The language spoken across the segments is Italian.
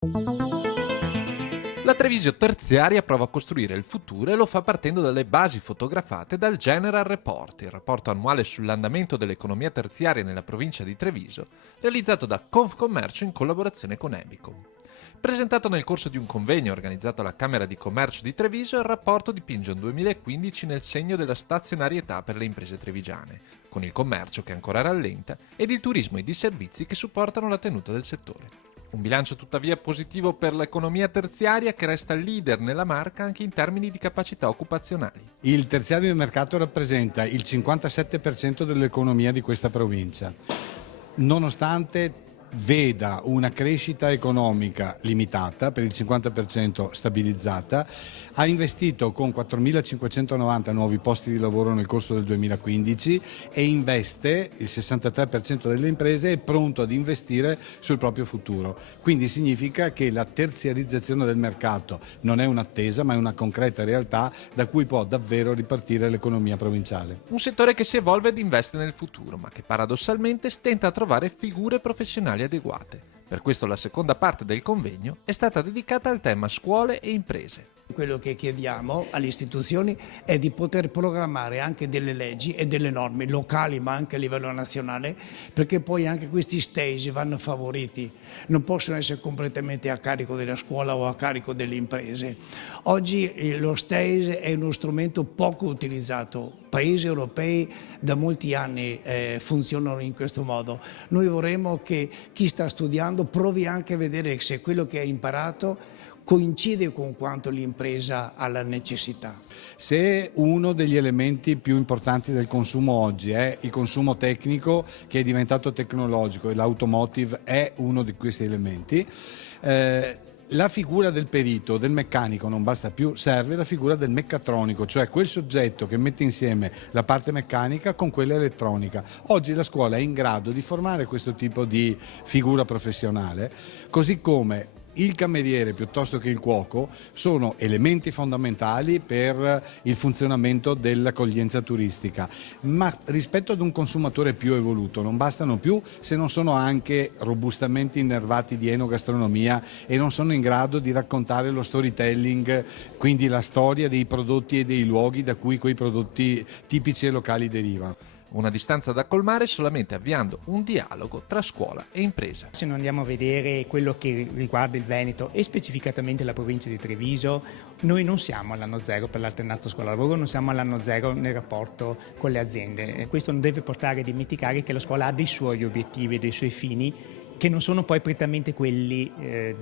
La Treviso Terziaria prova a costruire il futuro e lo fa partendo dalle basi fotografate dal General Report, il rapporto annuale sull'andamento dell'economia terziaria nella provincia di Treviso, realizzato da Confcommercio in collaborazione con Ebicom. Presentato nel corso di un convegno organizzato alla Camera di Commercio di Treviso, il rapporto dipinge un 2015 nel segno della stazionarietà per le imprese trevigiane, con il commercio che ancora rallenta ed il turismo ed i servizi che supportano la tenuta del settore. Un bilancio tuttavia positivo per l'economia terziaria che resta leader nella marca anche in termini di capacità occupazionali. Il terziario del mercato rappresenta il 57% dell'economia di questa provincia. Nonostante veda una crescita economica limitata, per il 50% stabilizzata, ha investito con 4.590 nuovi posti di lavoro nel corso del 2015 e investe, il 63% delle imprese è pronto ad investire sul proprio futuro. Quindi significa che la terziarizzazione del mercato non è un'attesa ma è una concreta realtà da cui può davvero ripartire l'economia provinciale. Un settore che si evolve ed investe nel futuro, ma che paradossalmente stenta a trovare figure professionali adeguate. Per questo la seconda parte del convegno è stata dedicata al tema scuole e imprese. Quello che chiediamo alle istituzioni è di poter programmare anche delle leggi e delle norme locali ma anche a livello nazionale, perché poi anche questi stage vanno favoriti, non possono essere completamente a carico della scuola o a carico delle imprese. Oggi lo stage è uno strumento poco utilizzato, paesi europei da molti anni funzionano in questo modo. Noi vorremmo che chi sta studiando provi anche a vedere se quello che ha imparato coincide con quanto l'impresa ha la necessità. Se uno degli elementi più importanti del consumo oggi è il consumo tecnico che è diventato tecnologico e l'automotive è uno di questi elementi, la figura del perito, del meccanico non basta più, serve la figura del meccatronico, cioè quel soggetto che mette insieme la parte meccanica con quella elettronica. Oggi la scuola è in grado di formare questo tipo di figura professionale, così come il cameriere piuttosto che il cuoco sono elementi fondamentali per il funzionamento dell'accoglienza turistica, ma rispetto ad un consumatore più evoluto non bastano più se non sono anche robustamente innervati di enogastronomia e non sono in grado di raccontare lo storytelling, quindi la storia dei prodotti e dei luoghi da cui quei prodotti tipici e locali derivano. Una distanza da colmare solamente avviando un dialogo tra scuola e impresa. Se noi andiamo a vedere quello che riguarda il Veneto e specificatamente la provincia di Treviso, noi non siamo all'anno zero per l'alternanza scuola-lavoro, non siamo all'anno zero nel rapporto con le aziende. Questo non deve portare a dimenticare che la scuola ha dei suoi obiettivi, dei suoi fini, che non sono poi prettamente quelli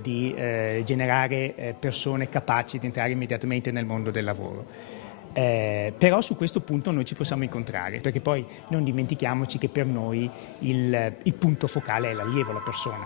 di generare persone capaci di entrare immediatamente nel mondo del lavoro. Però su questo punto noi ci possiamo incontrare, perché poi non dimentichiamoci che per noi il punto focale è l'allievo, la persona.